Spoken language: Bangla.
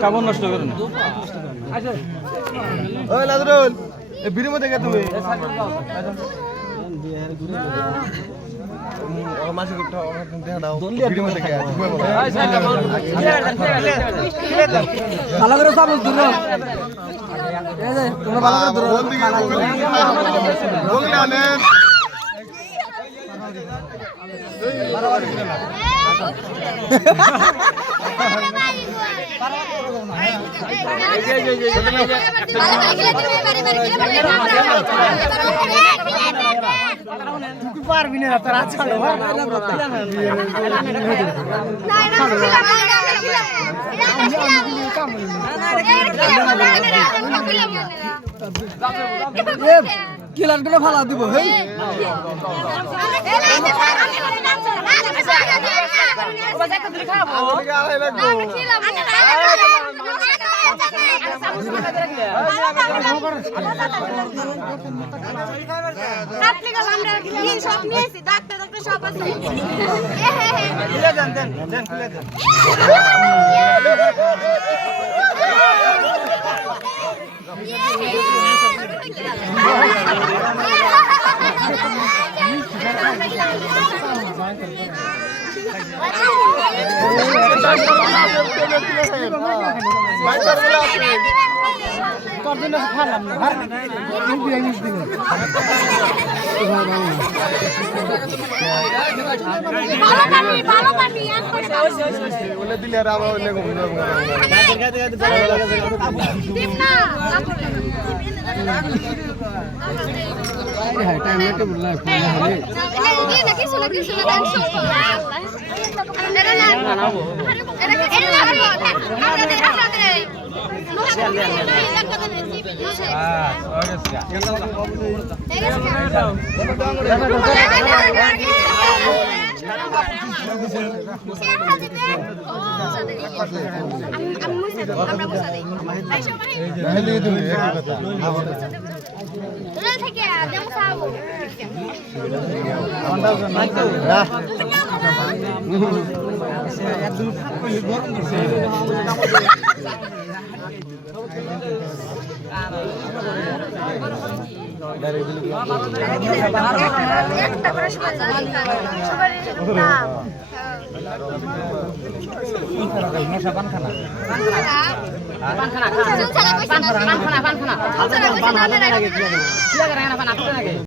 কাপড় নষ্ট করে না ওই নাজরুল এই ভিডিও মধ্যে কে তুমি মাসে দেখা দাও ভিডিও মধ্যে কে ভালো করে চামচ ধরো এই যে তোমরা ভালো করে ধরো বললে আনেন পারবি না তোর আচ্ছা কিলার করে ফালা দিব হেই